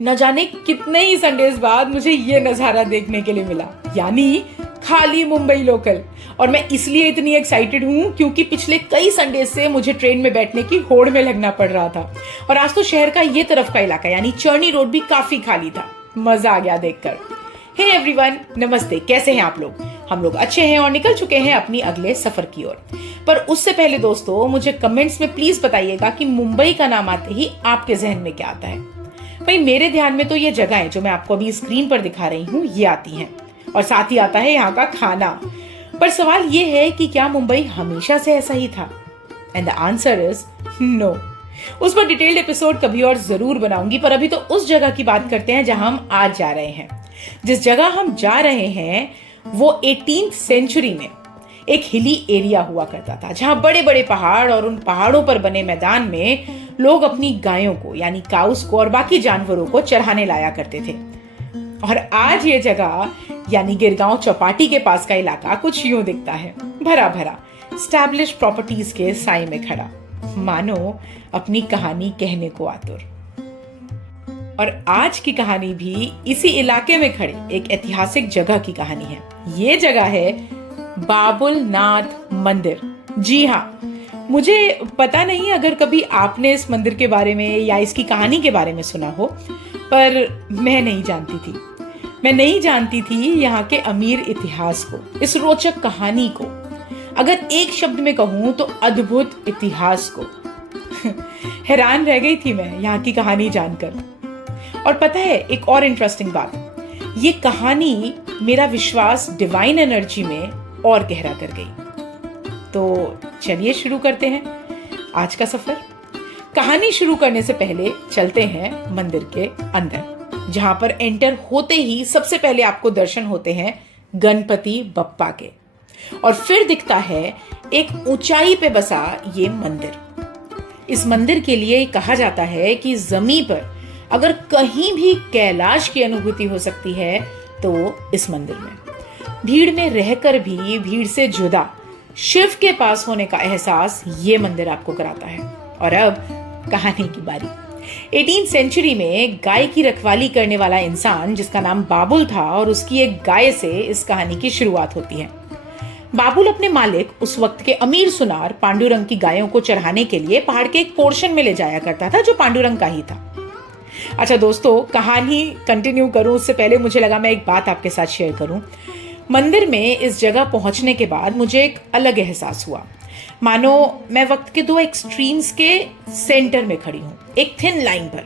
न जाने कितने ही संडेज बाद मुझे ये नजारा देखने के लिए मिला, यानी खाली मुंबई लोकल। और मैं इसलिए इतनी एक्साइटेड हूँ क्योंकि पिछले कई संडेज से मुझे ट्रेन में बैठने की होड़ में लगना पड़ रहा था, और आज तो शहर का ये तरफ का इलाका यानी चर्नी रोड भी काफी खाली था। मजा आ गया देखकर। हे एवरीवन, नमस्ते, कैसे हैं आप लोग? हम लोग अच्छे हैं और निकल चुके हैं अपनी अगले सफर की ओर। पर उससे पहले दोस्तों, मुझे कमेंट्स में प्लीज बताइएगा कि मुंबई का नाम आते ही आपके जहन में क्या आता है। भाई मेरे ध्यान में तो ये जगहें जो मैं आपको अभी स्क्रीन पर दिखा रही हूँ ये आती हैं, और साथ ही आता है यहाँ का खाना। पर सवाल ये है कि क्या मुंबई हमेशा से ऐसा ही था? And the answer is no. उस पर डिटेल्ड एपिसोड कभी और जरूर बनाऊंगी, पर अभी तो उस जगह की बात करते हैं जहां हम आज जा रहे हैं। जिस जगह हम जा रहे हैं वो 18th सेंचुरी में एक हिली एरिया हुआ करता था, जहां बड़े बड़े पहाड़ और उन पहाड़ों पर बने मैदान में लोग अपनी गायों को यानी काउस को और बाकी जानवरों को चराने लाया करते थे। और आज ये जगह यानी गिरगांव चौपाटी के पास का इलाका कुछ यूं दिखता है, भरा भरा स्टैब्लिश प्रॉपर्टीज के साए में खड़ा, मानो अपनी कहानी कहने को आतुर। और आज की कहानी भी इसी इलाके में खड़े एक ऐतिहासिक जगह की कहानी है। ये जगह है बाबुल नाथ मंदिर। जी हाँ, मुझे पता नहीं अगर कभी आपने इस मंदिर के बारे में या इसकी कहानी के बारे में सुना हो, पर मैं नहीं जानती थी। मैं नहीं जानती थी यहाँ के अमीर इतिहास को, इस रोचक कहानी को, अगर एक शब्द में कहूँ तो अद्भुत इतिहास को। हैरान रह गई थी मैं यहाँ की कहानी जानकर। और पता है एक और इंटरेस्टिंग बात, ये कहानी मेरा विश्वास डिवाइन एनर्जी में और गहरा कर गई। तो चलिए शुरू करते हैं आज का सफर। कहानी शुरू करने से पहले चलते हैं मंदिर के अंदर, जहां पर एंटर होते ही सबसे पहले आपको दर्शन होते हैं गणपति बप्पा के, और फिर दिखता है एक ऊंचाई पे बसा ये मंदिर। इस मंदिर के लिए कहा जाता है कि जमीन पर अगर कहीं भी कैलाश की अनुभूति हो सकती है तो इस मंदिर में। भीड़ में रहकर भी भीड़ से जुदा शिव के पास होने का एहसास ये मंदिर आपको कराता है। और अब कहानी की बारी। 18th सेंचुरी में गाय की रखवाली करने वाला इंसान जिसका नाम बाबुल था, और उसकी एक गाय से इस कहानी की शुरुआत होती है। बाबुल अपने मालिक उस वक्त के अमीर सुनार पांडुरंग की गायों को चढ़ाने के लिए पहाड़ के एक पोर्शन में ले जाया करता था जो पांडुरंग का ही था। अच्छा दोस्तों, कहानी कंटिन्यू करूं उससे पहले मुझे लगा मैं एक बात आपके साथ शेयर करूं। मंदिर में इस जगह पहुंचने के बाद मुझे एक अलग एहसास हुआ, मानो मैं वक्त के दो एक्सट्रीम्स के सेंटर में खड़ी हूं। एक थिन लाइन पर,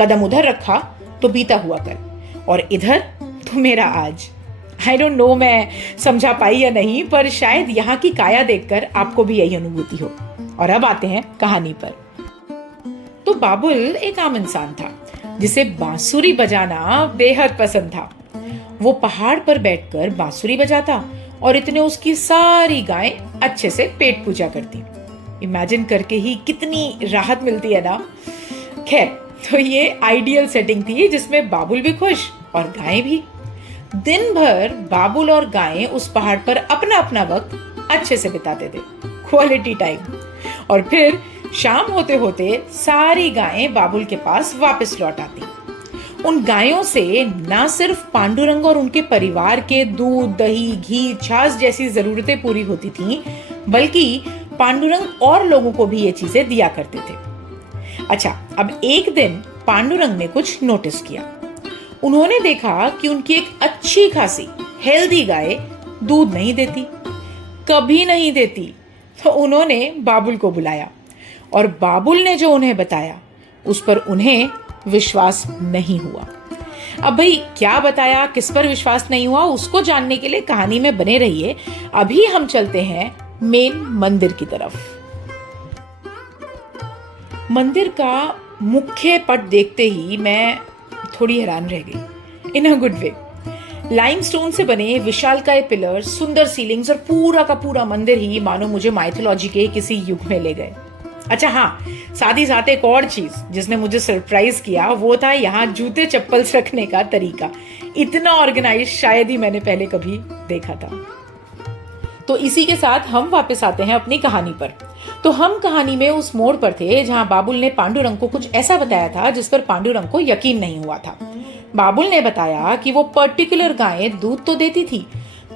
कदम उधर रखा तो बीता हुआ कल, और इधर तो मेरा आज। आई डोंट नो मैं समझा पाई या नहीं, पर शायद यहाँ की काया देखकर आपको भी यही अनुभूति हो। और अब आते हैं कहानी पर। तो बाबुल एक आम इंसान था जिसे बांसुरी बजाना बेहद पसंद था। वो पहाड़ पर बैठकर बांसुरी बजाता और इतने उसकी सारी गायें अच्छे से पेट पूजा करती। इमेजिन करके ही कितनी राहत मिलती है ना। खैर, तो ये आइडियल सेटिंग थी जिसमें बाबुल भी खुश और गायें भी। दिन भर बाबुल और गायें उस पहाड़ पर अपना अपना वक्त अच्छे से बिताते थे, क्वालिटी टाइम। और फिर शाम होते होते सारी गायें बाबुल के पास वापस लौट आती। उन गायों से ना सिर्फ पांडुरंग और उनके परिवार के दूध, दही, घी, छाछ जैसी जरूरतें पूरी होती थीं, बल्कि पांडुरंग और लोगों को भी ये चीजें दिया करते थे। अच्छा, अब एक दिन पांडुरंग ने कुछ नोटिस किया। उन्होंने देखा कि उनकी एक अच्छी खासी हेल्दी गाय दूध नहीं देती, कभी नहीं देती। तो उन्होंने बाबुल को बुलाया, और बाबुल ने जो उन्हें बताया उस पर उन्हें विश्वास नहीं हुआ। अब भाई क्या बताया, किस पर विश्वास नहीं हुआ, उसको जानने के लिए कहानी में बने रहिए। अभी हम चलते हैं मेन मंदिर की तरफ। मंदिर का मुख्य पट देखते ही मैं थोड़ी हैरान रह गई, इन अ गुड वे। लाइमस्टोन से बने विशालकाय पिलर, सुंदर सीलिंग्स और पूरा का पूरा मंदिर ही मानो मुझे माइथोलॉजी के किसी युग में ले गए। अच्छा हाँ, साथ ही साथ एक और चीज जिसने मुझे सरप्राइज किया वो था यहाँ जूते चप्पल रखने का तरीका। इतना ऑर्गेनाइज शायद ही मैंने पहले कभी देखा था। तो इसी के साथ हम वापस आते हैं अपनी कहानी पर। तो हम कहानी में उस मोड़ पर थे जहां बाबुल ने पांडुरंग को कुछ ऐसा बताया था जिस पर पांडुरंग को यकीन नहीं हुआ था। बाबुल ने बताया कि वो पर्टिकुलर गाय दूध तो देती थी,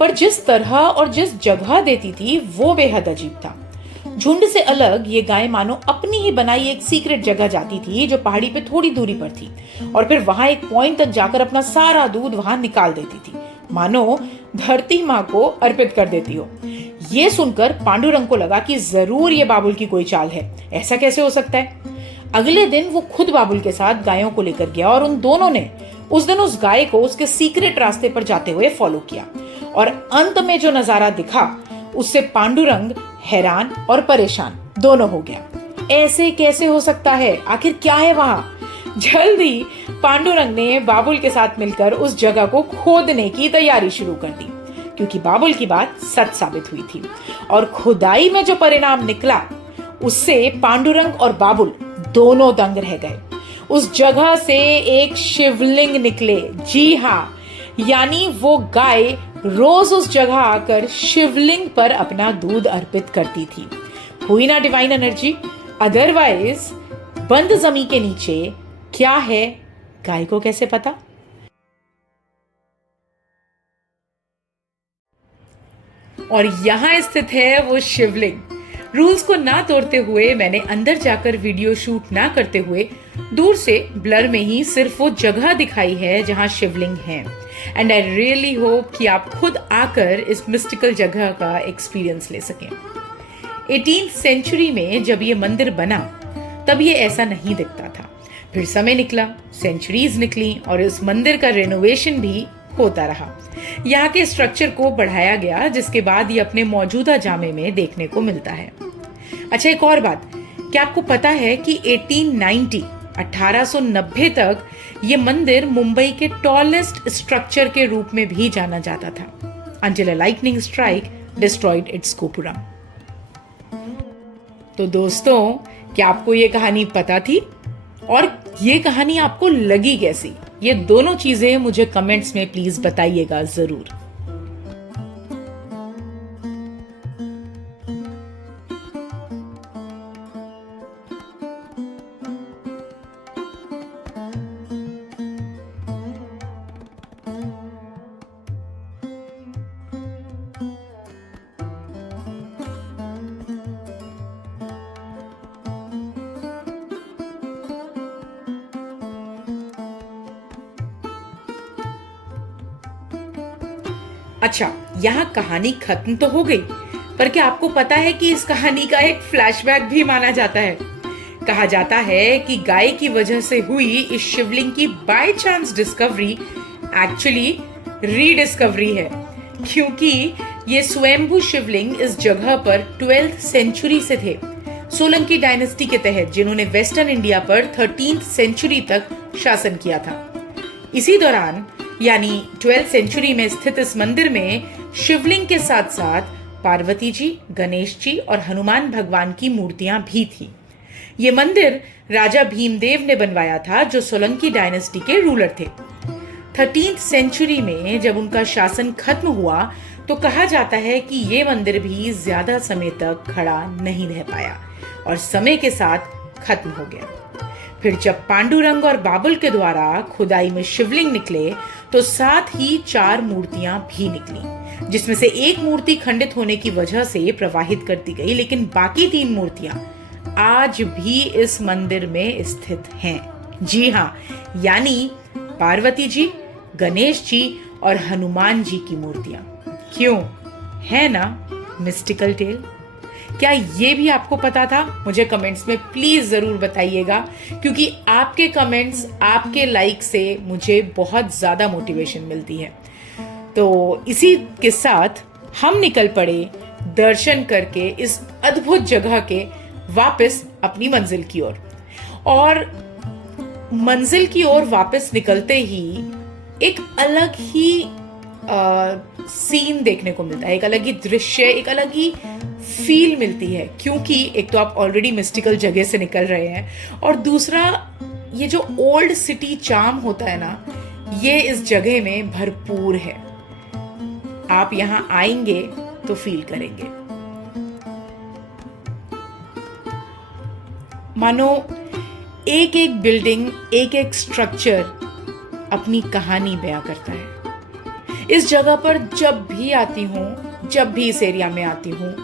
पर जिस तरह और जिस जगह देती थी वो बेहद अजीब था। झुंड से अलग ये गाय मानो अपनी ही बनाई एक सीक्रेट जगह जाती थी जो पहाड़ी पे थोड़ी दूरी पर थी, और फिर वहां एक पॉइंट तक जाकर अपना सारा दूध वहां निकाल देती थी, मानो धरती माँ को अर्पित कर देती हो। ये सुनकर पांडुरंग को लगा कि जरूर ये बाबुल की कोई चाल है, ऐसा कैसे हो सकता है। अगले दिन वो खुद बाबुल के साथ गायों को लेकर गया और उन दोनों ने उस दिन उस गाय को उसके सीक्रेट रास्ते पर जाते हुए फॉलो किया, और अंत में जो नजारा दिखा उससे पांडुरंग हैरान और परेशान दोनों हो गया। ऐसे कैसे हो सकता है, आखिर क्या है वहां। जल्दी पांडुरंग ने बाबुल के साथ मिलकर उस जगह को खोदने की तैयारी शुरू कर दी, क्योंकि बाबुल की बात सच साबित हुई थी। और खुदाई में जो परिणाम निकला उससे पांडुरंग और बाबुल दोनों दंग रह गए। उस जगह से एक शिवलिंग निकले। जी हाँ, यानी वो गाय रोज उस जगह आकर शिवलिंग पर अपना दूध अर्पित करती थी। हुई ना डिवाइन एनर्जी। अदरवाइज बंद जमीन के नीचे क्या है, गाय को कैसे पता। और यहां स्थित है वो शिवलिंग। रूल्स को ना तोड़ते हुए मैंने अंदर जाकर वीडियो शूट ना करते हुए दूर से ब्लर में ही सिर्फ वो जगह दिखाई है जहां शिवलिंग है। एंड आई रियली होप कि आप खुद आकर इस मिस्टिकल जगह का एक्सपीरियंस ले सकें। 18th सेंचुरी में जब ये मंदिर बना तब ये ऐसा नहीं दिखता था। फिर समय निकला, सेंचुरीज निकली और इस मंदिर का रेनोवेशन भी होता रहा। यहाँ के स्ट्रक्चर को बढ़ाया गया, जिसके बाद ये अपने मौजूदा जामे में देखने को मिलता है। अच्छा, एक और बात, क्या आपको पता है कि 1890 तक ये मंदिर मुंबई के टॉलेस्ट स्ट्रक्चर के रूप में भी जाना जाता था, until a lightning strike destroyed its gopuram. तो दोस्तों, क्या आपको ये कहानी पता थी, और ये कहानी आपको लगी कैसी? ये दोनों चीजें मुझे कमेंट्स में प्लीज बताइएगा जरूर। अच्छा, यहाँ कहानी खत्म तो हो गई, पर क्या आपको पता है कि इस कहानी का एक फ्लैशबैक भी माना जाता है। कहा जाता है कि गाय की वजह से हुई इस शिवलिंग की by chance discovery actually rediscovery है, क्योंकि ये स्वयंभू शिवलिंग इस जगह पर 12th सेंचुरी से थे, सोलंकी डायनेस्टी के तहत, जिन्होंने वेस्टर्न इंडिया पर 13th सेंचुरी तक शासन किया था। इसी दौरान यानी 12th सेंचुरी में स्थित इस मंदिर में शिवलिंग के साथ साथ पार्वती जी, गणेश जी और हनुमान भगवान की मूर्तियां भी थी। ये मंदिर राजा भीमदेव ने बनवाया था, जो सोलंकी डायनेस्टी के रूलर थे। 13th सेंचुरी में जब उनका शासन खत्म हुआ तो कहा जाता है कि ये मंदिर भी ज्यादा समय तक खड़ा नहीं रह पाया और समय के साथ खत्म हो गया। फिर जब पांडुरंग और बाबुल के द्वारा खुदाई में शिवलिंग निकले तो साथ ही 4 मूर्तियां भी निकली, जिसमें से एक मूर्ति खंडित होने की वजह से प्रवाहित कर दी गई, लेकिन बाकी 3 मूर्तियां आज भी इस मंदिर में स्थित हैं। जी हाँ, यानी पार्वती जी, गणेश जी और हनुमान जी की मूर्तियां। क्यों, है ना मिस्टिकल टेल? क्या ये भी आपको पता था? मुझे कमेंट्स में प्लीज जरूर बताइएगा, क्योंकि आपके कमेंट्स, आपके लाइक से मुझे बहुत ज्यादा मोटिवेशन मिलती है। तो इसी के साथ हम निकल पड़े दर्शन करके इस अद्भुत जगह के वापस अपनी मंजिल की ओर। और मंजिल की ओर वापस निकलते ही एक अलग ही सीन देखने को मिलता है, एक अलग ही दृश्य, एक अलग ही फील मिलती है, क्योंकि एक तो आप ऑलरेडी मिस्टिकल जगह से निकल रहे हैं और दूसरा ये जो ओल्ड सिटी चार्म होता है ना, ये इस जगह में भरपूर है। आप यहां आएंगे तो फील करेंगे। मानो एक एक बिल्डिंग, एक एक स्ट्रक्चर अपनी कहानी बयां करता है। इस जगह पर जब भी आती हूँ, जब भी इस एरिया में आती हूँ,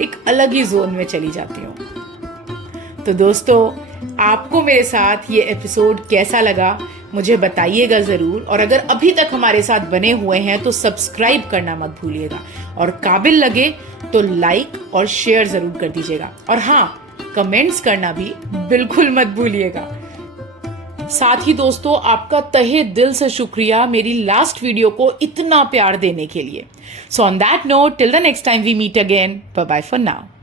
एक अलग ही जोन में चली जाती हूँ। तो दोस्तों, आपको मेरे साथ ये एपिसोड कैसा लगा मुझे बताइएगा ज़रूर, और अगर अभी तक हमारे साथ बने हुए हैं तो सब्सक्राइब करना मत भूलिएगा, और काबिल लगे तो लाइक और शेयर ज़रूर कर दीजिएगा, और हाँ, कमेंट्स करना भी बिल्कुल मत भूलिएगा। साथ ही दोस्तों, आपका तहे दिल से शुक्रिया मेरी लास्ट वीडियो को इतना प्यार देने के लिए। So on that note, till the next time we meet again, bye bye for now.